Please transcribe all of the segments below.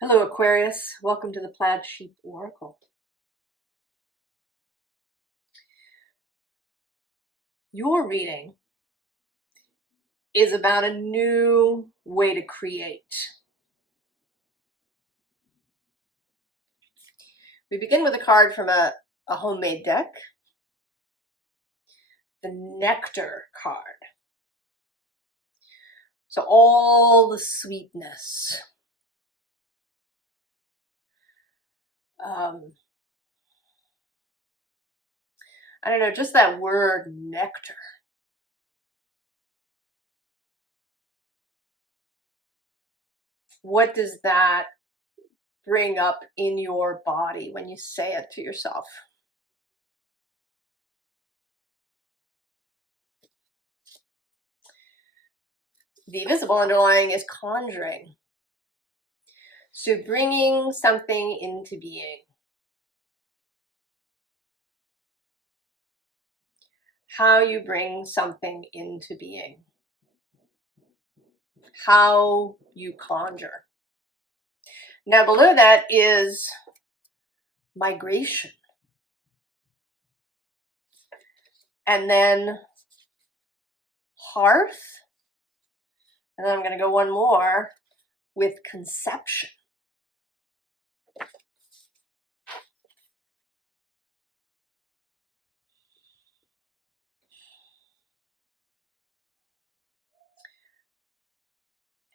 Hello, Aquarius. Welcome to the Plaid Sheep Oracle. Your reading is about a new way to create. We begin with a card from a homemade deck, the Nectar card. So all the sweetness. I don't know, just that word nectar. What does that bring up in your body when you say it to yourself? The visible underlying is conjuring. So bringing something into being. How you bring something into being. How you conjure. Now below that is migration. And then hearth. And then I'm going to go one more with conception.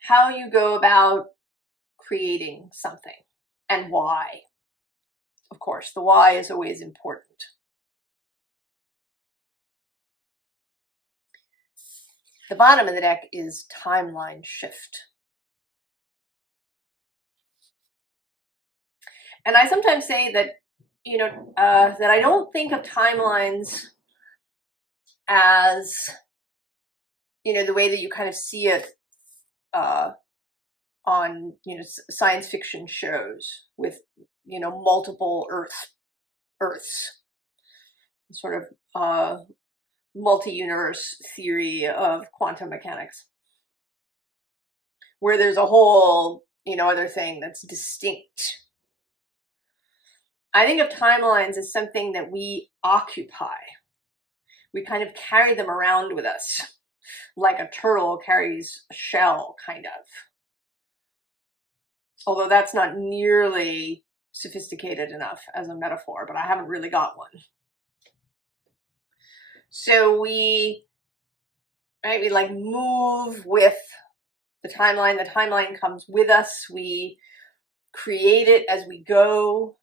How you go about creating something and why. Of course, the why is always important. The bottom of the deck is timeline shift. And I sometimes say that, that I don't think of timelines as, the way that you kind of see it on, science fiction shows with, multiple Earths, sort of multi-universe theory of quantum mechanics, where there's a whole, other thing that's distinct. I think of timelines as something that we occupy. We kind of carry them around with us, like a turtle carries a shell, kind of. Although that's not nearly sophisticated enough as a metaphor, but I haven't really got one. So we like move with the timeline comes with us, we create it as we go.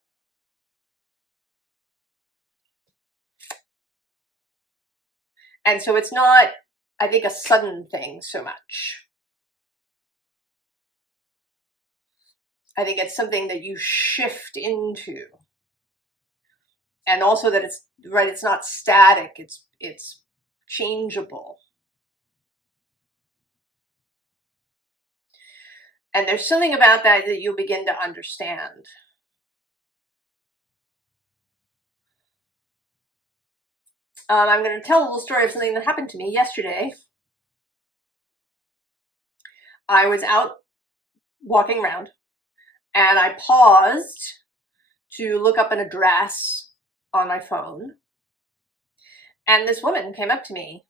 And so it's not, I think, a sudden thing so much. I think it's something that you shift into. And also that it's not static, it's changeable. And there's something about that you'll begin to understand. I'm going to tell a little story of something that happened to me yesterday. I was out walking around and I paused to look up an address on my phone. And this woman came up to me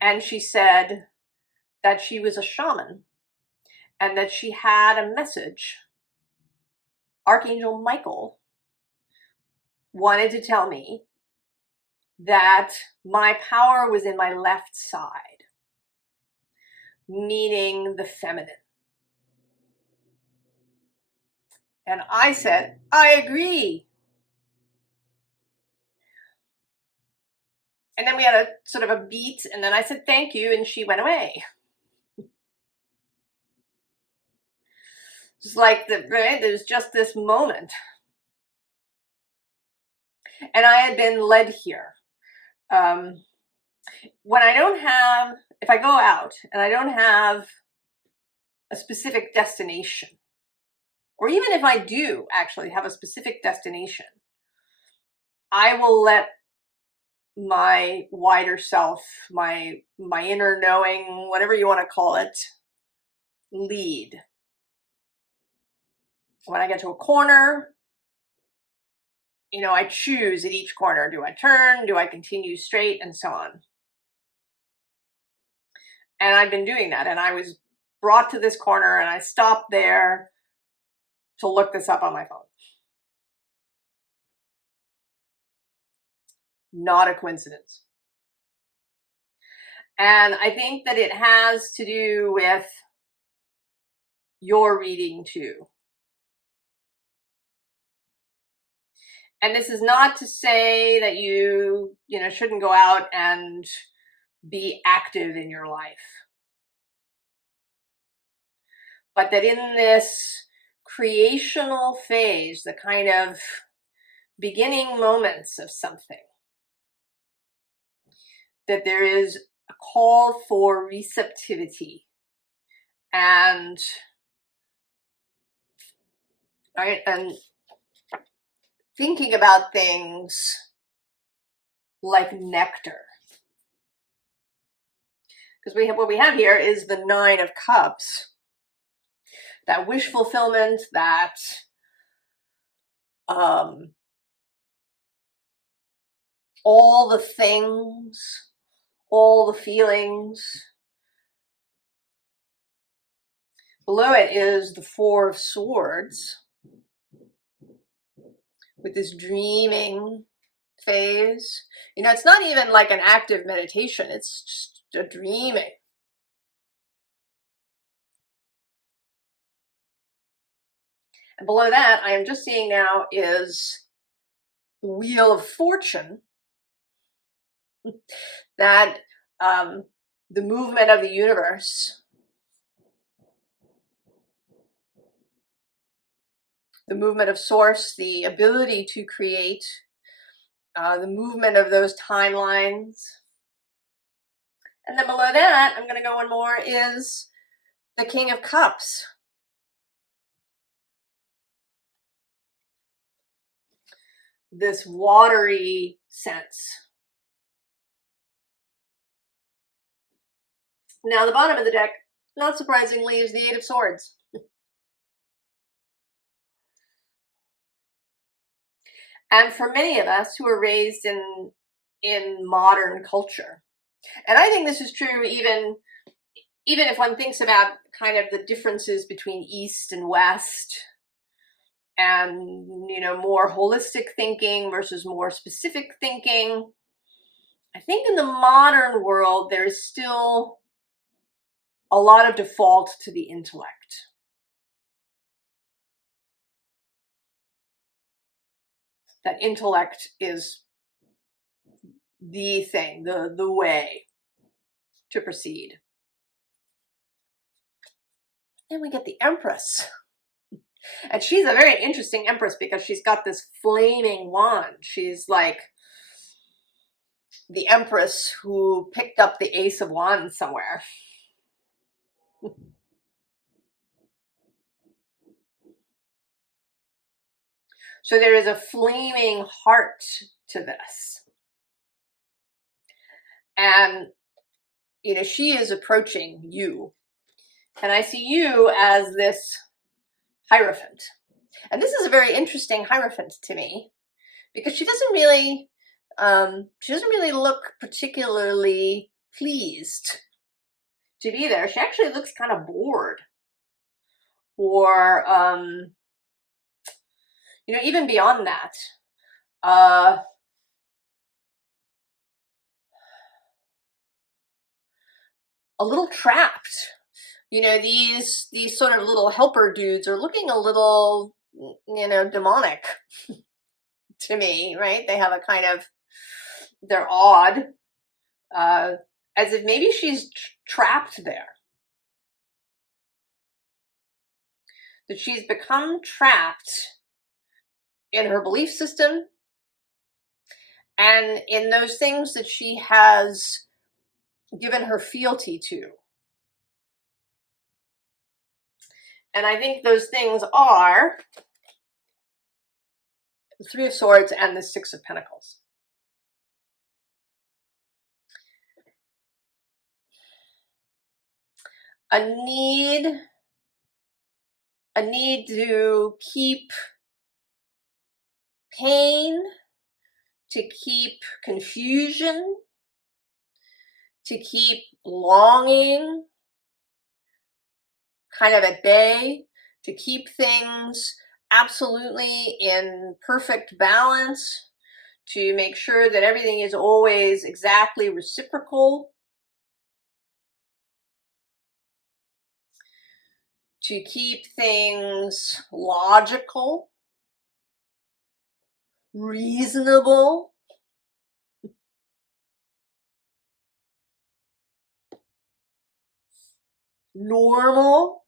and she said that she was a shaman and that she had a message. Archangel Michael wanted to tell me that my power was in my left side, meaning the feminine. And I said, I agree. And then we had a sort of a beat, and then I said, thank you, and she went away. Just like there's just this moment. And I had been led here. When I don't have, if I go out and I don't have a specific destination, or even if I do actually have a specific destination, I will let my wider self, my inner knowing, whatever you want to call it, lead. When I get to a corner, you know, I choose at each corner. Do I turn? Do I continue straight? And so on. And I've been doing that. And I was brought to this corner and I stopped there to look this up on my phone. Not a coincidence. And I think that it has to do with your reading too. And this is not to say that you shouldn't go out and be active in your life. But that in this creational phase, the kind of beginning moments of something, that there is a call for receptivity and thinking about things like nectar. Because what we have here is the Nine of Cups. That wish fulfillment, that all the things, all the feelings. Below it is the Four of Swords with this dreaming phase. You know, it's not even like an active meditation, it's just a dreaming. And below that, I am just seeing now is the Wheel of Fortune, that the movement of the universe, the movement of source, the ability to create, the movement of those timelines. And then below that, I'm going to go one more, is the King of Cups. This watery sense. Now the bottom of the deck, not surprisingly, is the Eight of Swords. And for many of us who are raised in modern culture, and I think this is true even if one thinks about kind of the differences between East and West, and more holistic thinking versus more specific thinking. I think in the modern world there is still a lot of default to the intellect. That intellect is the thing, the way to proceed. Then we get the Empress. And she's a very interesting Empress because she's got this flaming wand. She's like the Empress who picked up the Ace of Wands somewhere. So there is a flaming heart to this. And, she is approaching you. And I see you as this Hierophant. And this is a very interesting Hierophant to me, because she doesn't really look particularly pleased to be there. She actually looks kind of bored. Or, even beyond that, a little trapped. These sort of little helper dudes are looking a little, demonic to me, right? They have a kind of, they're odd, as if maybe she's trapped there. That she's become trapped in her belief system and in those things that she has given her fealty to. And I think those things are the Three of Swords and the Six of Pentacles. A need a need to keep pain, to keep confusion, to keep longing kind of at bay, to keep things absolutely in perfect balance, to make sure that everything is always exactly reciprocal, to keep things logical, reasonable, normal,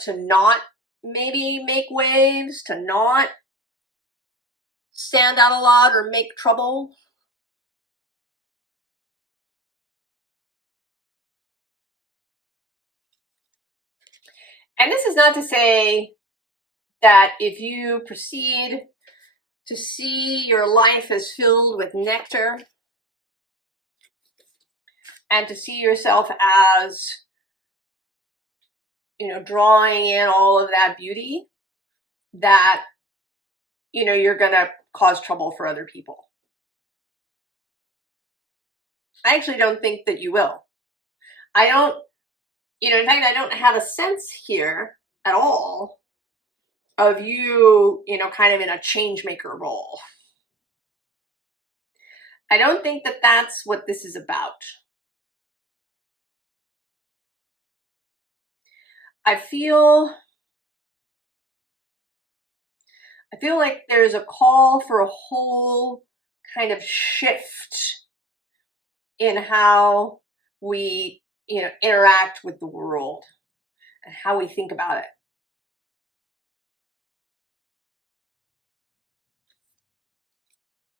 to not maybe make waves, to not stand out a lot or make trouble. And this is not to say that if you proceed to see your life as filled with nectar and to see yourself as, you know, drawing in all of that beauty, that, you know, you're going to cause trouble for other people. I actually don't think that you will. I don't, you know, in fact, I don't have a sense here at all of you, you know, kind of in a change maker role. I don't think that that's what this is about. I feel like there's a call for a whole kind of shift in how we, you know, interact with the world and how we think about it.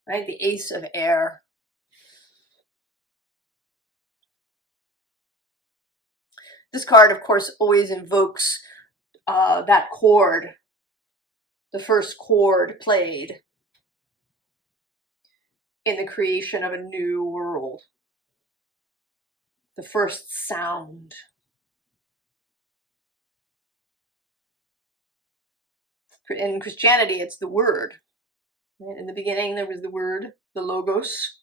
Right? The Ace of Air. This card, of course, always invokes that chord, the first chord played in the creation of a new world, the first sound. In Christianity, it's the word. Right? In the beginning, there was the word, the logos.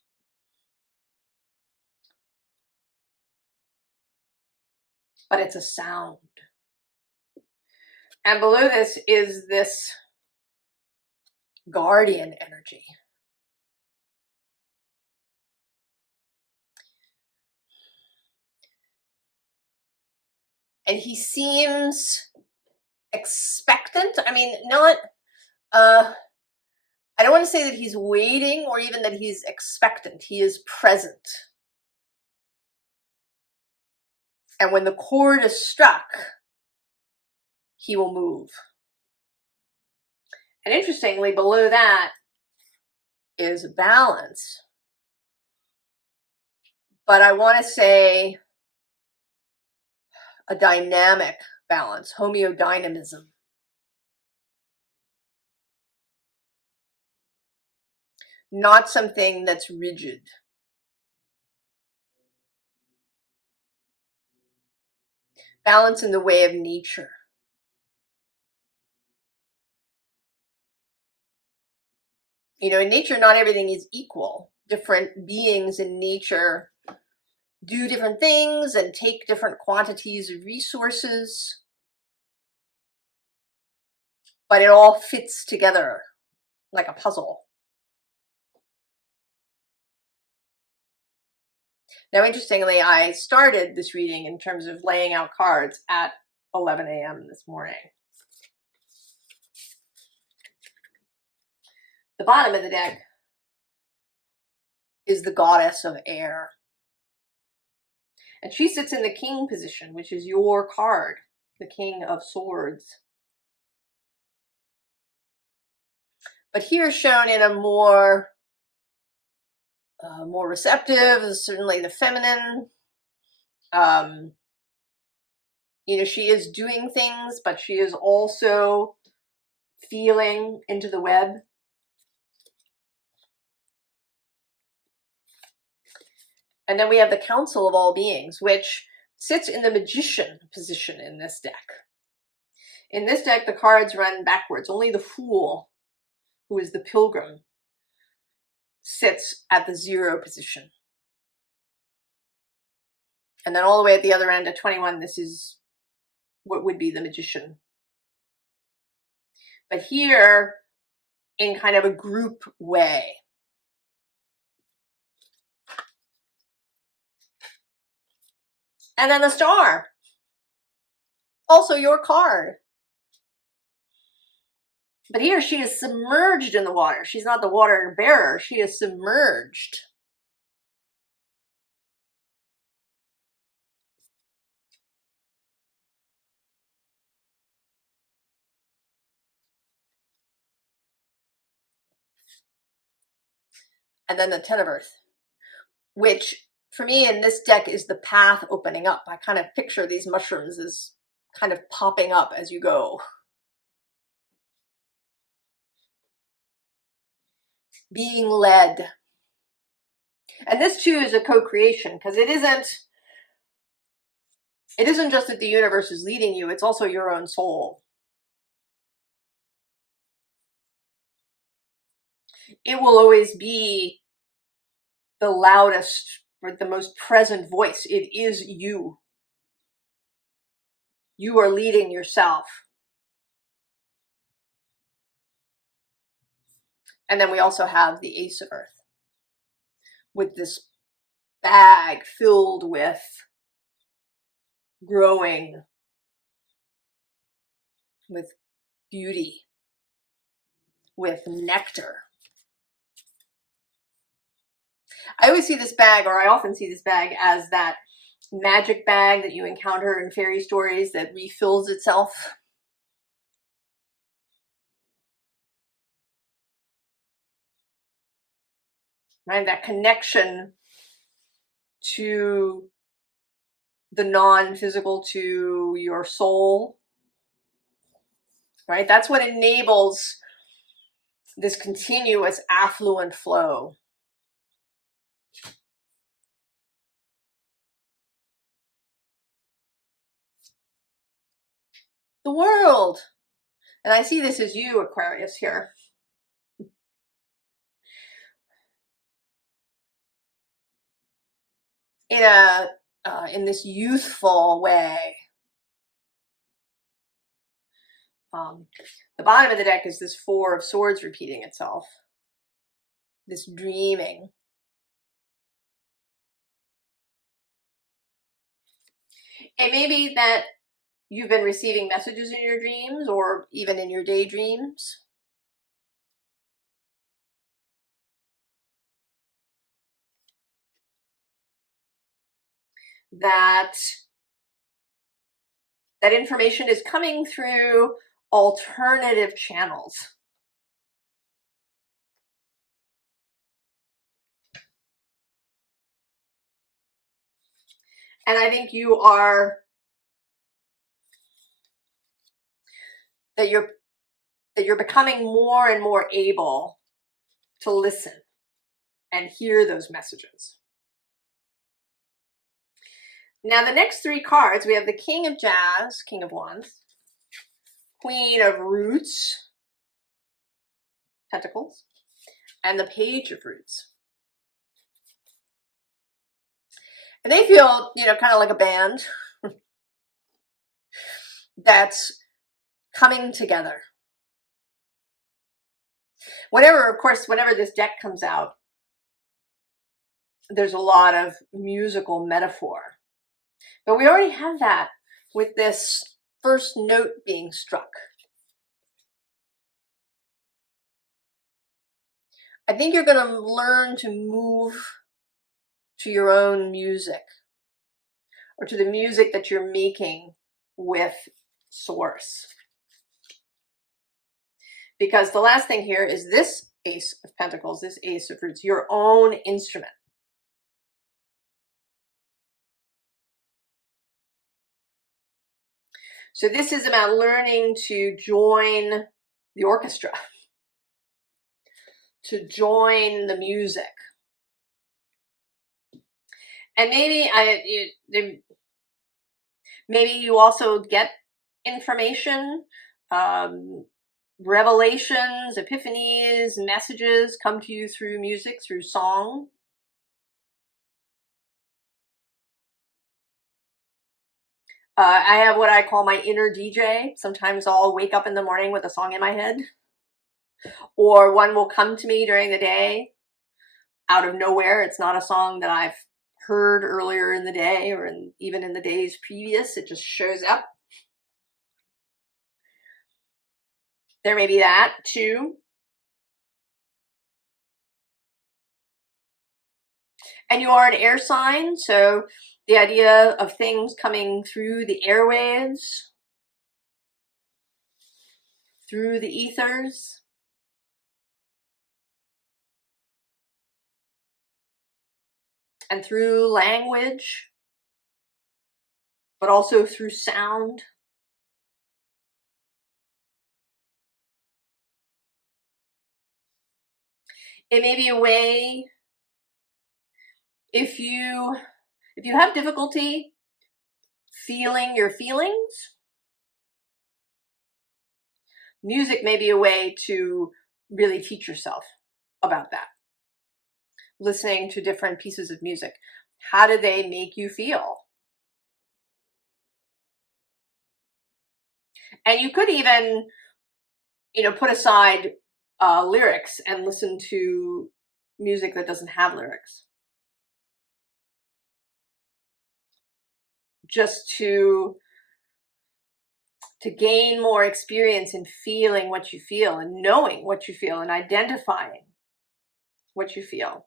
But it's a sound. And below this is this guardian energy. And he seems expectant. I mean, not, I don't want to say that he's waiting or even that he's expectant. He is present. And when the chord is struck, he will move. And interestingly, below that is balance. But I want to say a dynamic balance, homeodynamism. Not something that's rigid. Balance in the way of nature. You know, in nature, not everything is equal. Different beings in nature do different things and take different quantities of resources, but it all fits together like a puzzle. Now, interestingly, I started this reading in terms of laying out cards at 11 a.m. this morning. The bottom of the deck is the goddess of air. And she sits in the king position, which is your card, the King of Swords. But here shown in a more receptive, certainly the feminine. You know, she is doing things, but she is also feeling into the web. And then we have the Council of All Beings, which sits in the Magician position in this deck. In this deck, the cards run backwards. Only the Fool, who is the Pilgrim, sits at the 0 position. And then all the way at the other end at 21, this is what would be the Magician. But here, in kind of a group way. And then the Star, also your card. But here she is submerged in the water. She's not the water bearer. She is submerged. And then the 10 of Earth, which for me in this deck is the path opening up. I kind of picture these mushrooms as kind of popping up as you go. Being led. And this too is a co-creation, because it isn't just that the universe is leading you, it's also your own soul. It will always be the loudest or the most present voice. It is you. You are leading yourself. And then we also have the Ace of Earth with this bag filled with growing, with beauty, with nectar. I always see this bag, or I often see this bag, as that magic bag that you encounter in fairy stories that refills itself. Right? That connection to the non-physical, to your soul. Right? That's what enables this continuous affluent flow. The World. And I see this as you, Aquarius, here. In this youthful way. The bottom of the deck is this 4 of Swords repeating itself. This dreaming. It may be that you've been receiving messages in your dreams, or even in your daydreams. That information is coming through alternative channels. And I think that you're becoming more and more able to listen and hear those messages. Now the next 3 cards, we have the King of Jazz, King of Wands, Queen of Roots, Pentacles, and the Page of Roots. And they feel, kind of like a band that's coming together. Whenever this deck comes out, there's a lot of musical metaphor. But we already have that with this first note being struck. I think you're going to learn to move to your own music, or to the music that you're making with Source. Because the last thing here is this Ace of Pentacles, this Ace of Roots, your own instrument. So this is about learning to join the orchestra, to join the music. And maybe Maybe you also get information, revelations, epiphanies, messages come to you through music, through song. I have what I call my inner DJ. Sometimes I'll wake up in the morning with a song in my head, or one will come to me during the day out of nowhere. It's not a song that I've heard earlier in the day or even in the days previous. It just shows up. There may be that too. And you are an air sign, so the idea of things coming through the airwaves, through the ethers, and through language, but also through sound. It may be a way, if you have difficulty feeling your feelings, music may be a way to really teach yourself about that. Listening to different pieces of music. How do they make you feel? And you could even, put aside lyrics and listen to music that doesn't have lyrics. Just to gain more experience in feeling what you feel and knowing what you feel and identifying what you feel.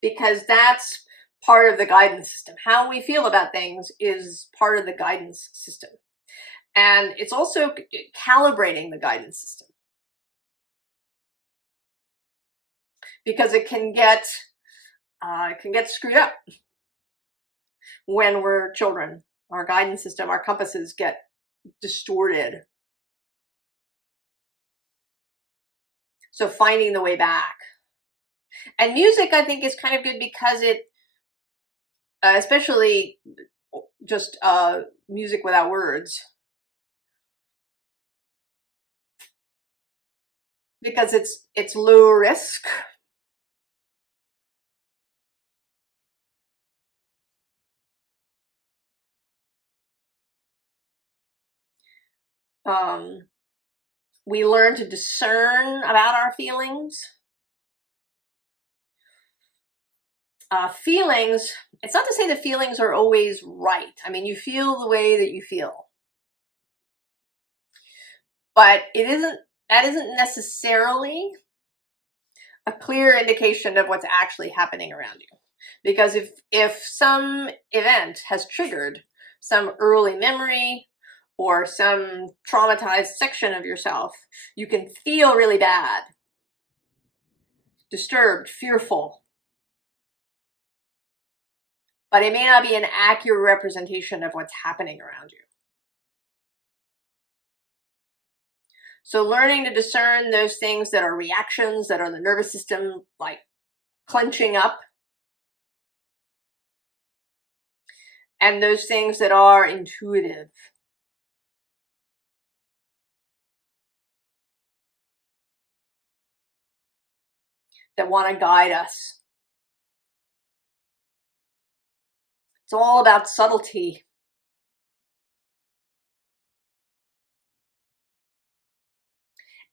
Because that's part of the guidance system. How we feel about things is part of the guidance system. And it's also calibrating the guidance system. Because it can get screwed up when we're children. Our guidance system, our compasses get distorted. So finding the way back. And music, I think, is kind of good because it, especially just music without words, because it's low risk. We learn to discern about our feelings. Feelings, it's not to say that feelings are always right. I mean, you feel the way that you feel. But that isn't necessarily a clear indication of what's actually happening around you. Because if some event has triggered some early memory or some traumatized section of yourself, you can feel really bad, disturbed, fearful. But it may not be an accurate representation of what's happening around you. So learning to discern those things that are reactions, that are the nervous system, like clenching up, and those things that are intuitive. That want to guide us. It's all about subtlety.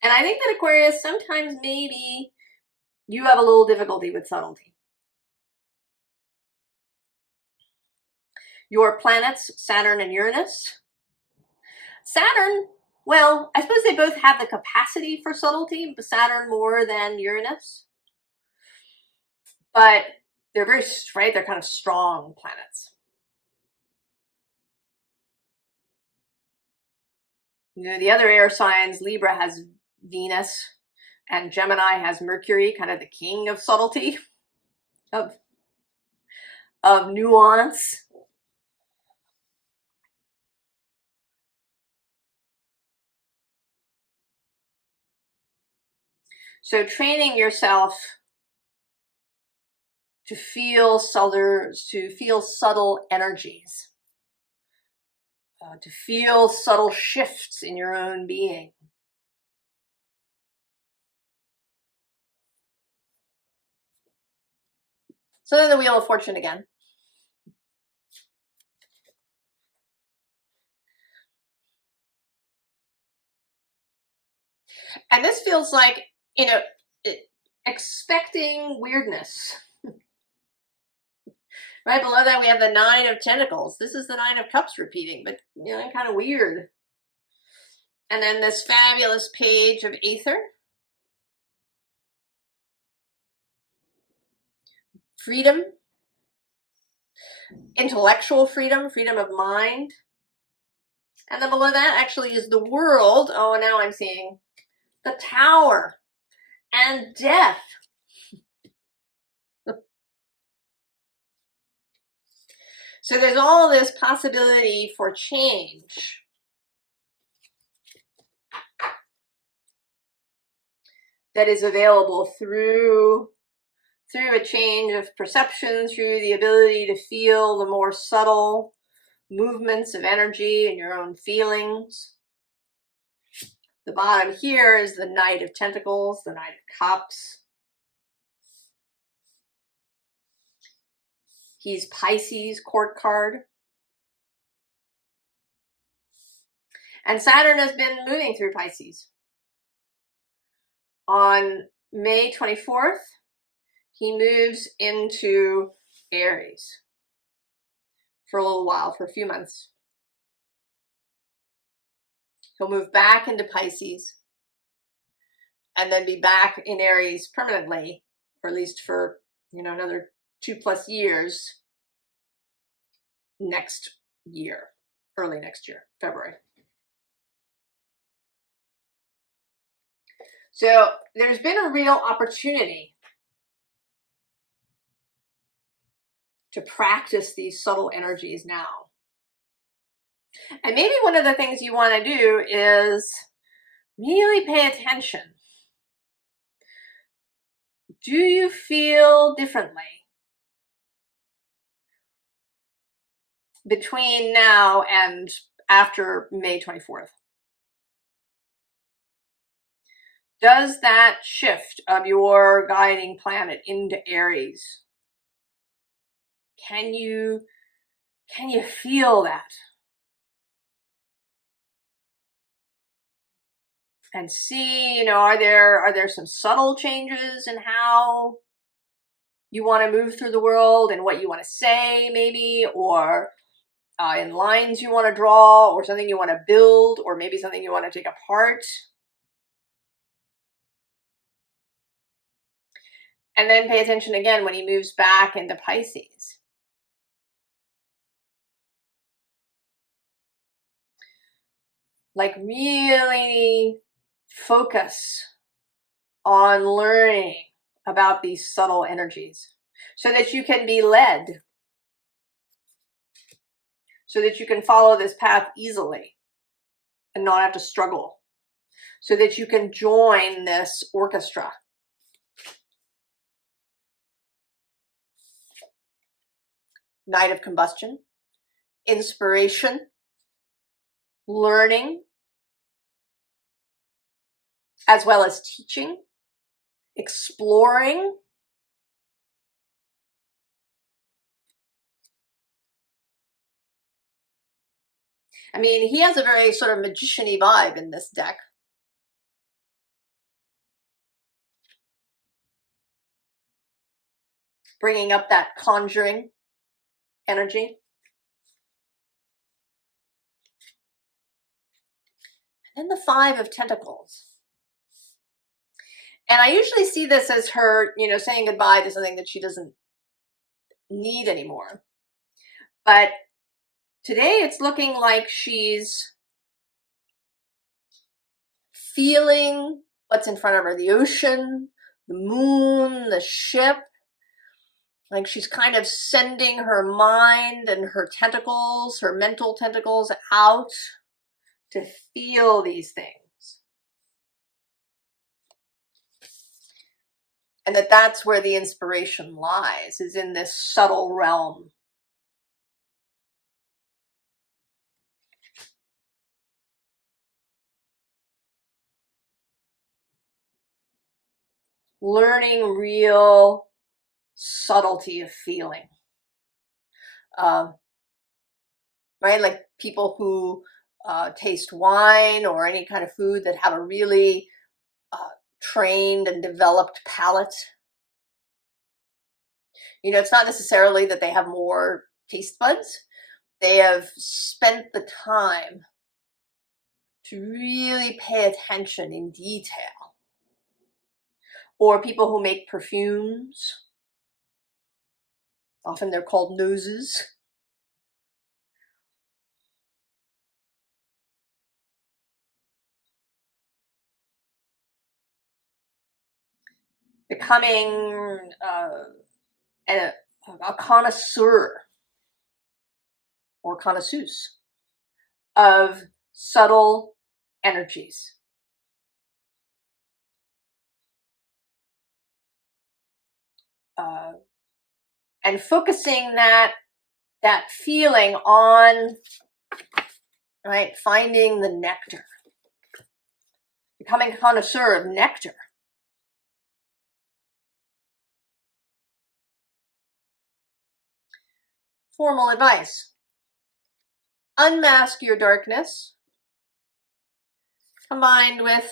And I think that Aquarius, sometimes maybe you have a little difficulty with subtlety. Your planets, Saturn and Uranus. Saturn, well, I suppose they both have the capacity for subtlety, but Saturn more than Uranus. But they're very straight, they're kind of strong planets. The other air signs, Libra has Venus, and Gemini has Mercury, kind of the king of subtlety, of nuance. So training yourself to feel subtle energies, to feel subtle shifts in your own being. So then the Wheel of Fortune again. And this feels like, you know, expecting weirdness. Right below that, we have the Nine of Pentacles. This is the Nine of Cups repeating, but, you know, kind of weird. And then this fabulous Page of Aether. Freedom. Intellectual freedom, freedom of mind. And then below that actually is the World. Oh, and now I'm seeing the Tower and Death. So there's all this possibility for change. That is available through a change of perception, through the ability to feel the more subtle movements of energy and your own feelings. The bottom here is the Knight of Pentacles, the Knight of Cups. He's Pisces, court card. And Saturn has been moving through Pisces. On May 24th, he moves into Aries for a little while, for a few months. He'll move back into Pisces and then be back in Aries permanently, or at least for, you know, another 2+ years next year, early next year, February. So there's been a real opportunity to practice these subtle energies now. And maybe one of the things you want to do is really pay attention. Do you feel differently between now and after May 24th? Does that shift of your guiding planet into Aries, can you feel that? And see, you know, are there some subtle changes in how you want to move through the world and what you want to say, maybe, or in lines you want to draw, or something you want to build, or maybe something you want to take apart? And then pay attention again when he moves back into Pisces. Like, really focus on learning about these subtle energies so that you can be led, so that you can follow this path easily and not have to struggle, so that you can join this orchestra. Knight of Combustion, inspiration, learning, as well as teaching, exploring. I mean, he has a very sort of magician-y vibe in this deck. Bringing up that conjuring energy. And then the Five of Tentacles. And I usually see this as her, you know, saying goodbye to something that she doesn't need anymore. But today it's looking like she's feeling what's in front of her, the ocean, the moon, the ship. Like she's kind of sending her mind and her tentacles, her mental tentacles out to feel these things. And that's where the inspiration lies, is in this subtle realm. Learning real subtlety of feeling. Right? Like people who taste wine or any kind of food that have a really trained and developed palate. You know, it's not necessarily that they have more taste buds. They have spent the time to really pay attention in detail. Or people who make perfumes. Often they're called noses. Becoming a connoisseur or connoisseuse of subtle energies. And focusing that feeling on, right, finding the nectar. Becoming a connoisseur of nectar. Formal advice. Unmask your darkness, combined with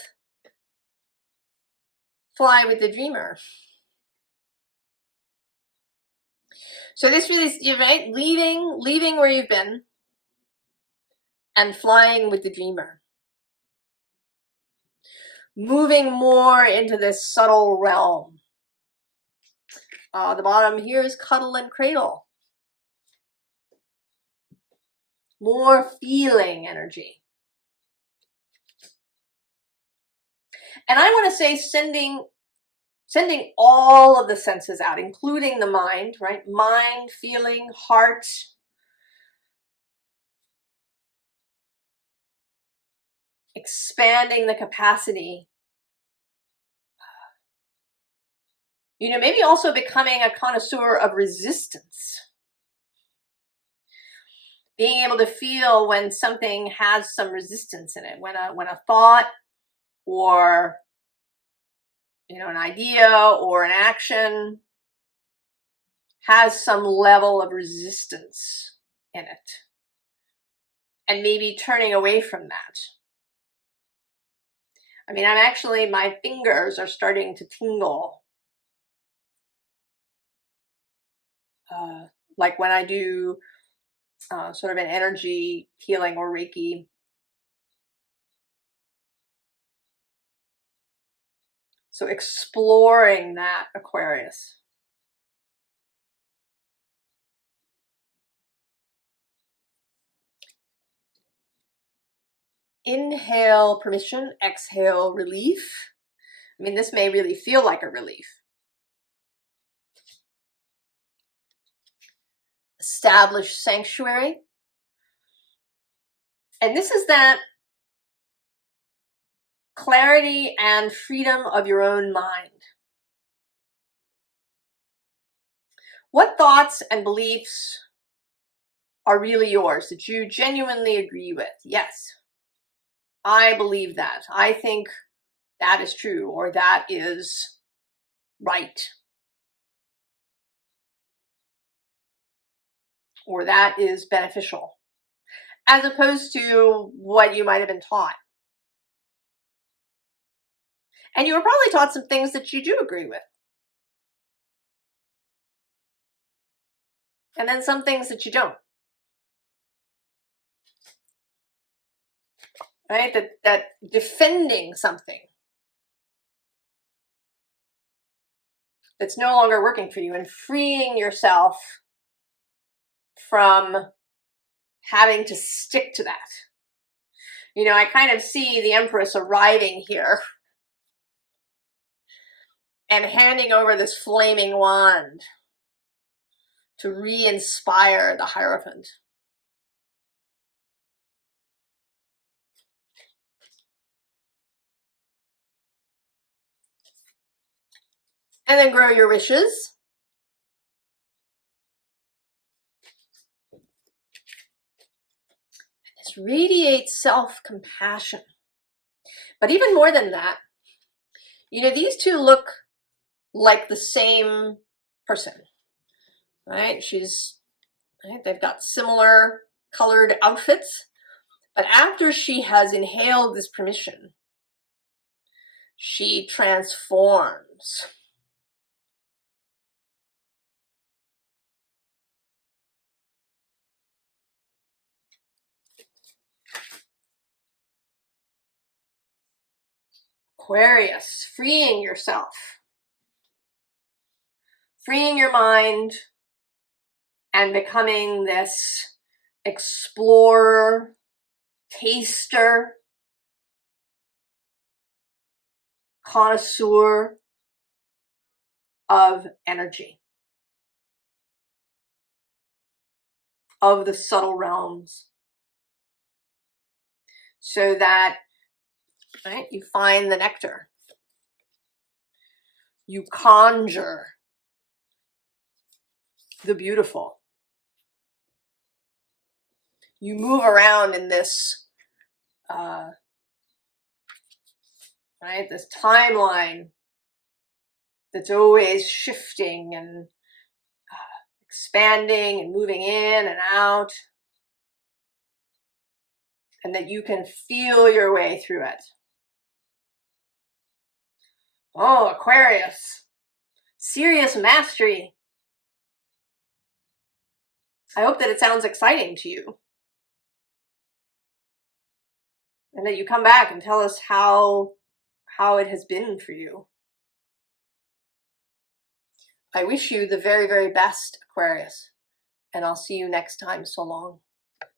fly with the dreamer. So this really is, right, leaving where you've been and flying with the dreamer. Moving more into this subtle realm. The bottom here is cuddle and cradle. More feeling energy. And I want to say sending all of the senses out, including the mind, right? Mind, feeling, heart. Expanding the capacity. You know, maybe also becoming a connoisseur of resistance. Being able to feel when something has some resistance in it, when a thought or, you know, an idea or an action has some level of resistance in it, and maybe turning away from that. I mean, my fingers are starting to tingle. Like when I do sort of an energy healing or Reiki. So exploring that, Aquarius. Inhale permission, exhale relief. I mean, this may really feel like a relief. Establish sanctuary. And this is that clarity and freedom of your own mind. What thoughts and beliefs are really yours that you genuinely agree with? Yes, I believe that. I think that is true, or that is right, or that is beneficial, as opposed to what you might have been taught. And you were probably taught some things that you do agree with. And then some things that you don't. Right? That defending something that's no longer working for you and freeing yourself from having to stick to that. You know, I kind of see the Empress arriving here and handing over this flaming wand to re-inspire the Hierophant. And then grow your wishes. This radiates self-compassion. But even more than that, you know, these two look like the same person, right? Right, they've got similar colored outfits, but after she has inhaled this permission, she transforms. Aquarius, freeing yourself, freeing your mind, and becoming this explorer, taster, connoisseur of energy, of the subtle realms, so that, right, you find the nectar, you conjure the beautiful, you move around in this right, this timeline that's always shifting and expanding and moving in and out, and that you can feel your way through it. Oh, Aquarius, serious mastery. I hope that it sounds exciting to you, and that you come back and tell us how it has been for you. I wish you the very, very best, Aquarius, and I'll see you next time. So long.